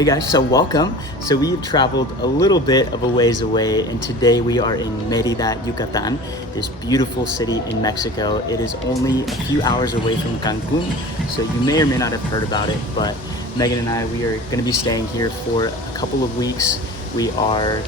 Hey guys, so welcome. So we have traveled a little bit of a ways away, and today we are in Mérida, Yucatan, this beautiful city in Mexico. It is only a few hours away from Cancun, so you may or may not have heard about it, but Megan and I, we are gonna be staying here for a couple of weeks. We are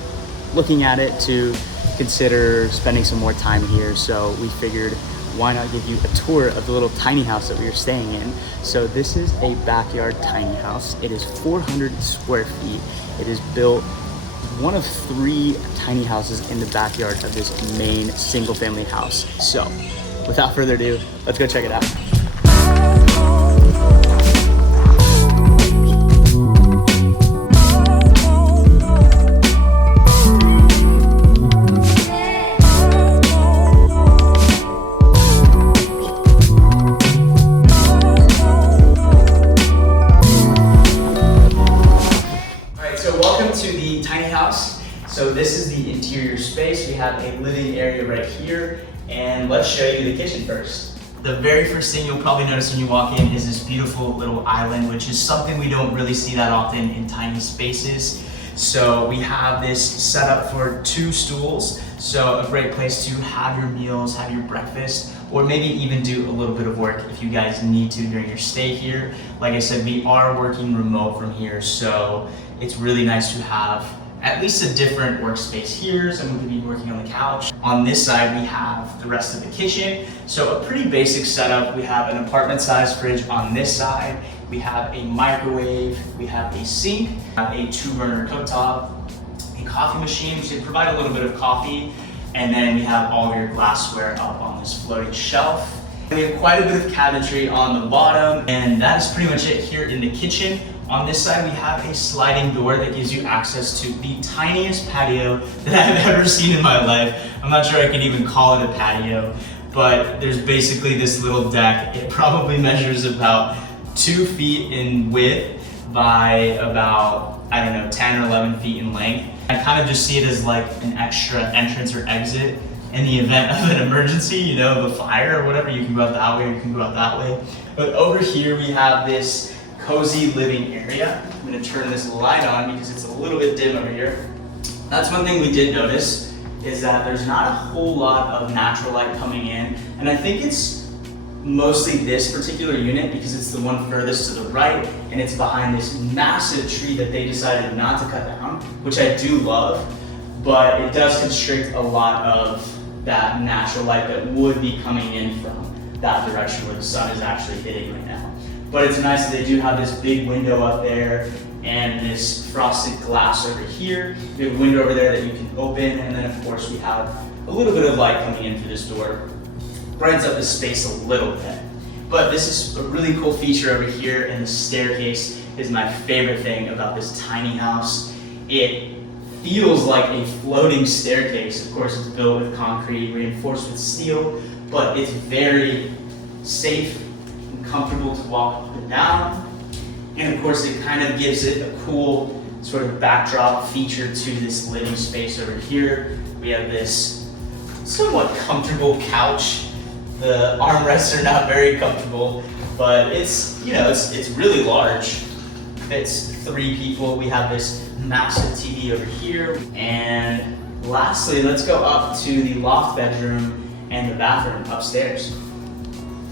looking at it to consider spending some more time here, so we figured why not give you a tour of the little tiny house that we are staying in. So this is a backyard tiny house. It is 400 square feet. It is built one of 3 tiny houses in the backyard of this main single family house. So without further ado, let's go check it out. So this is the interior space. We have a living area right here, and let's show you the kitchen first. The very first thing you'll probably notice when you walk in is this beautiful little island, which is something we don't really see that often in tiny spaces. So we have this set up for 2 stools. So a great place to have your meals, have your breakfast, or maybe even do a little bit of work if you guys need to during your stay here. Like I said, we are working remote from here, so it's really nice to have at least a different workspace here. Someone could be working on the couch. On this side, we have the rest of the kitchen. So a pretty basic setup. We have an apartment-sized fridge on this side. We have a microwave. We have a sink, a 2-burner cooktop, a coffee machine, which can provide a little bit of coffee. And then we have all of your glassware up on this floating shelf. We have quite a bit of cabinetry on the bottom, and that is pretty much it here in the kitchen. On this side, we have a sliding door that gives you access to the tiniest patio that I've ever seen in my life. I'm not sure I can even call it a patio, but there's basically this little deck. It probably measures about 2 feet in width by about, 10 or 11 feet in length. I kind of just see it as like an extra entrance or exit in the event of an emergency, of a fire or whatever. You can go out that way or you can go out that way. But over here, we have this cozy living area. I'm gonna turn this light on because it's a little bit dim over here. That's one thing we did notice, is that there's not a whole lot of natural light coming in. And I think it's mostly this particular unit because it's the one furthest to the right, and it's behind this massive tree that they decided not to cut down, which I do love, but it does constrict a lot of that natural light that would be coming in from that direction where the sun is actually hitting right now. But it's nice that they do have this big window up there and this frosted glass over here. We have a window over there that you can open, and then of course we have a little bit of light coming in through this door. Brightens up the space a little bit. But this is a really cool feature over here, and the staircase is my favorite thing about this tiny house. It feels like a floating staircase. Of course, it's built with concrete, reinforced with steel, but it's very safe, comfortable to walk up and down. And of course, it kind of gives it a cool sort of backdrop feature to this living space over here. We have this somewhat comfortable couch. The armrests are not very comfortable, but it's really large. Fits 3 people. We have this massive TV over here. And lastly, let's go up to the loft bedroom and the bathroom upstairs.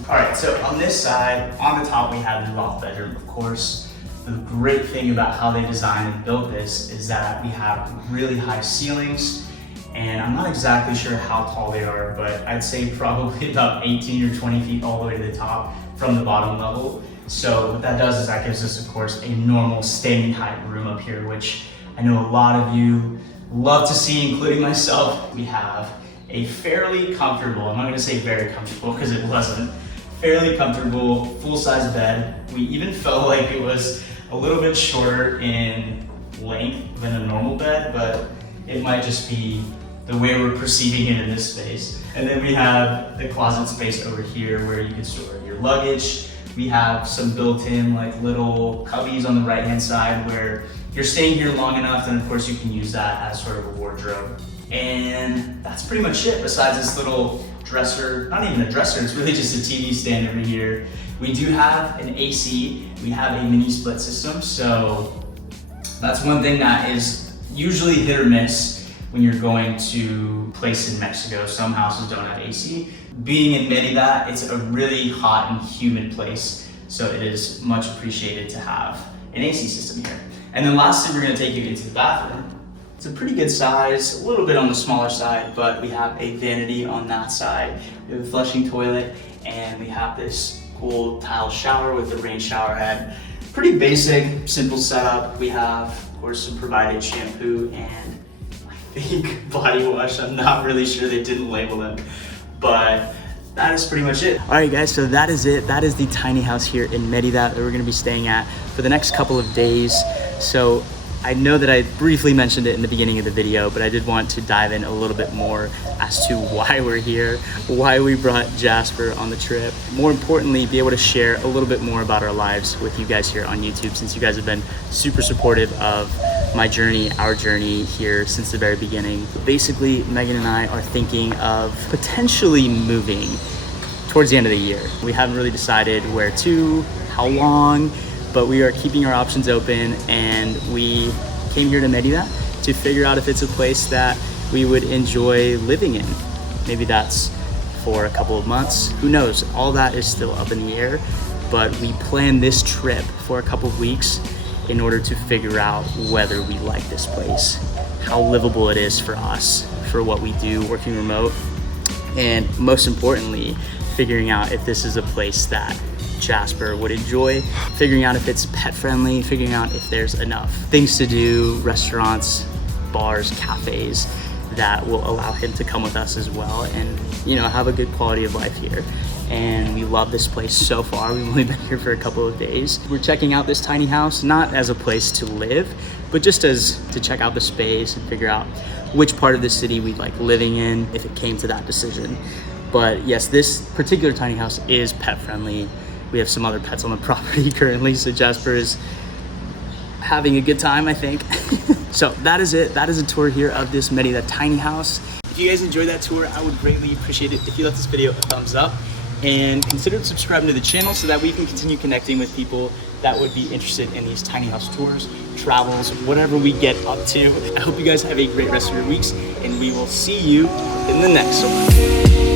All right, so on this side, on the top, we have the loft bedroom, of course. The great thing about how they designed and built this is that we have really high ceilings, and I'm not exactly sure how tall they are, but I'd say probably about 18 or 20 feet all the way to the top from the bottom level. So what that does is that gives us, of course, a normal standing height room up here, which I know a lot of you love to see, including myself. We have a fairly comfortable, I'm not gonna say very comfortable because it wasn't, fairly comfortable full-size bed. We even felt like it was a little bit shorter in length than a normal bed, but it might just be the way we're perceiving it in this space. And then we have the closet space over here where you can store your luggage. We have some built-in like little cubbies on the right-hand side where you're staying here long enough, and of course you can use that as sort of a wardrobe. And that's pretty much it, besides this little dresser, not even a dresser, it's really just a TV stand over here. We do have an AC, we have a mini split system, so So that's one thing that is usually hit or miss when you're going to a place in Mexico. Some houses don't have AC. Being in Mérida, it's a really hot and humid place, so it is much appreciated to have an AC system here. And then lastly, we're gonna take you into the bathroom. It's a pretty good size, a little bit on the smaller side, but we have a vanity on that side. We have a flushing toilet, and we have this cool tile shower with a rain shower head. Pretty basic, simple setup. We have, of course, some provided shampoo and I think body wash. I'm not really sure, they didn't label them, but that is pretty much it. All right, guys, so that is it. That is the tiny house here in Mérida that we're gonna be staying at for the next couple of days. So I know that I briefly mentioned it in the beginning of the video, but I did want to dive in a little bit more as to why we're here, why we brought Jasper on the trip. More importantly, be able to share a little bit more about our lives with you guys here on YouTube, since you guys have been super supportive of my journey, our journey here since the very beginning. Basically, Megan and I are thinking of potentially moving towards the end of the year. We haven't really decided where to, how long, but we are keeping our options open, and we came here to Mérida to figure out if it's a place that we would enjoy living in. Maybe that's for a couple of months, who knows? All that is still up in the air, but we planned this trip for a couple of weeks in order to figure out whether we like this place, how livable it is for us, for what we do working remote, and most importantly, figuring out if this is a place that Jasper would enjoy, figuring out if it's pet friendly, figuring out if there's enough things to do, restaurants, bars, cafes that will allow him to come with us as well and, you know, have a good quality of life here. And we love this place so far. We've only been here for a couple of days. We're checking out this tiny house, not as a place to live, but just as to check out the space and figure out which part of the city we'd like living in if it came to that decision. But yes, this particular tiny house is pet friendly. We have some other pets on the property currently, so Jasper is having a good time, I think. So that is it. That is a tour here of this Mérida tiny house. If you guys enjoyed that tour, I would greatly appreciate it if you left this video a thumbs up and consider subscribing to the channel so that we can continue connecting with people that would be interested in these tiny house tours, travels, whatever we get up to. I hope you guys have a great rest of your weeks, and we will see you in the next one.